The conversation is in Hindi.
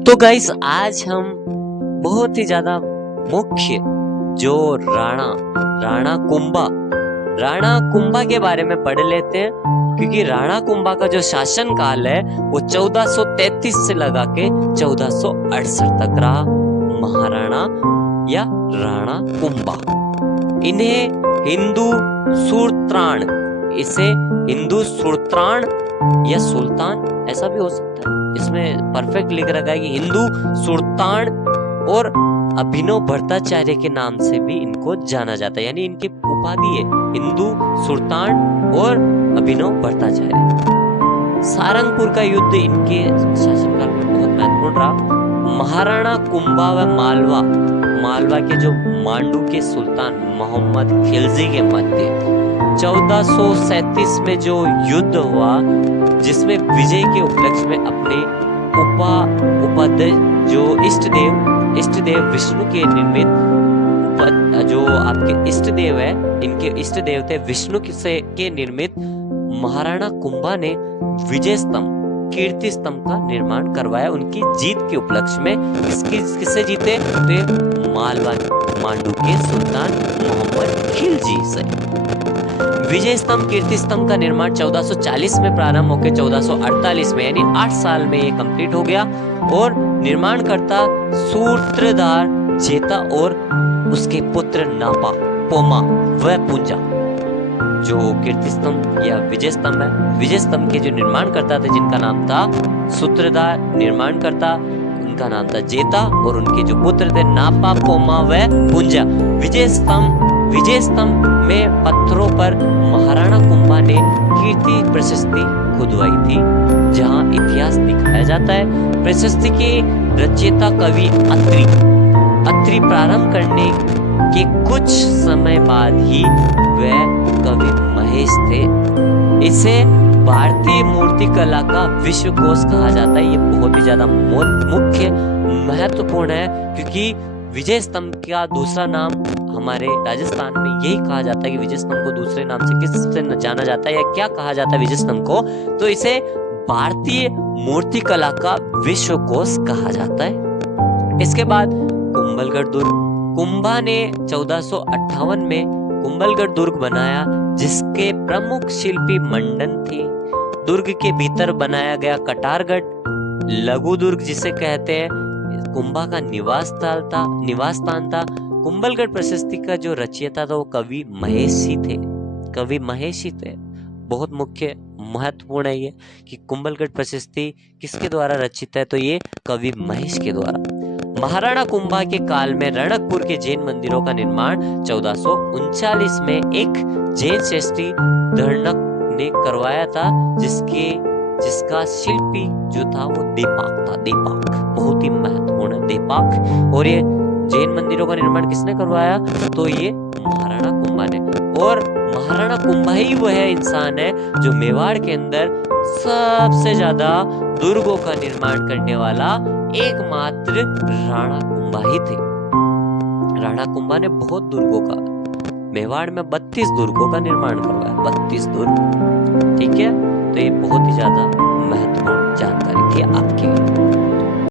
तो गाइस आज हम बहुत ही ज्यादा मुख्य जो राणा कुंभा के बारे में पढ़ लेते हैं, क्योंकि राणा कुंभा का जो शासन काल है वो 1433 से लगा के 1468 तक रहा। महाराणा या राणा कुंभा, इन्हें हिंदू सुल्तान या सुल्तान ऐसा भी हो सकता है, इसमें परफेक्ट लिख रखा है कि हिंदू सुल्तान और अभिनव भट्टाचार्य के नाम से भी इनको जाना जाता है, यानी इनकी उपाधि है हिंदू सुल्तान और अभिनव भट्टाचार्य। सारंगपुर का युद्ध इनके शासनकाल में बहुत महत्वपूर्ण रहा। महाराणा कुंभा व मालवा के जो मांडू के सुल्तान मोहम्मद खिलजी के मध्य 1437 में जो युद्ध हुआ, जिसमें विजय के उपलक्ष्य में अपने उपाध्याय जो इष्ट देव विष्णु के निर्मित जो आपके इष्ट देव है, इनके इष्ट देव थे विष्णु के निर्मित महाराणा कुंभा ने विजय स्तंभ कीर्ति स्तंभ का निर्माण करवाया उनकी जीत के उपलक्ष्य में। किससे जीते? तो मांडू के सुल्तान मोहम्मद खिलजी से। विजय स्तंभ कीर्ति स्तंभ का निर्माण 1440 में प्रारंभ होकर 1448 में यानी 8 साल में ये कंप्लीट हो गया, और निर्माणकर्ता सूत्रधार जेता और उसके पुत्र नापा पोमा व पुंजा। जो कीर्ति स्तंभ या विजय स्तंभ है, विजय स्तंभ के जो निर्माणकर्ता थे जिनका नाम था सूत्रधार, निर्माणकर्ता उनका नाम था जेता, और उनके जो पुत्र थे नापा पोमा व पुंजा। विजय स्तंभ में पत्थरों पर महाराणा कुंभा ने कीर्ति प्रशस्ति खुदवाई थी, जहां इतिहास दिखाया जाता है। प्रशस्ति के रचयिता कवि अत्रि प्रारंभ करने के कुछ समय बाद ही वह कवि महेश थे। इसे भारतीय मूर्ति कला का विश्वकोश कहा जाता है। ये बहुत ही ज्यादा मुख्य महत्वपूर्ण है, क्योंकि विजय स्तंभ का दूसरा नाम हमारे राजस्थान में यही कहा जाता है कि विजय स्तंभ को दूसरे नाम से किससे जाना जाता है या क्या कहा जाता है विजय स्तंभ को? तो इसे भारतीय मूर्ति कला का विश्वकोश कहा जाता है। इसके बाद कुंभलगढ़ दुर्ग। कुंभा ने 1458 में कुंभलगढ़ दुर्ग बनाया, जिसके प्रमुख शिल्पी मंडन थे। दुर्ग के भीतर बनाया गया कटारगढ़ लघु दुर्ग, जिसे कहते हैं, कुंभा का निवास स्थान था। कुंभलगढ़ प्रशस्ति का जो रचयिता था वो कवि महेश ही थे। बहुत मुख्य महत्वपूर्ण है ये कि कुंभलगढ़ प्रशस्ति किसके द्वारा रचित है, तो ये कवि महेश के द्वारा। महाराणा कुंभा के काल में रणकपुर के जैन मंदिरों का निर्माण 1439 में एक जैन श्रेष्ठी धर्णक ने करवाया था, जिसका शिल्पी जो था वो दीपाक था। दीपाक बहुत ही महत्वपूर्ण है, दीपाक। और ये जैन मंदिरों का निर्माण किसने करवाया? तो ये महाराणा कुंभा ने। और महाराणा कुंभा ही वह इंसान है जो मेवाड़ के अंदर सबसे ज्यादा दुर्गों का निर्माण करने वाला एकमात्र राणा कुंभा ही थे। राणा कुंभा ने बहुत दुर्गों का, मेवाड़ में 32 दुर्गों का निर्माण करवाया, 32 दुर्ग। ठीक है, तो ये बहुत ही ज्यादा महत्वपूर्ण जानकारी थी आपके लिए।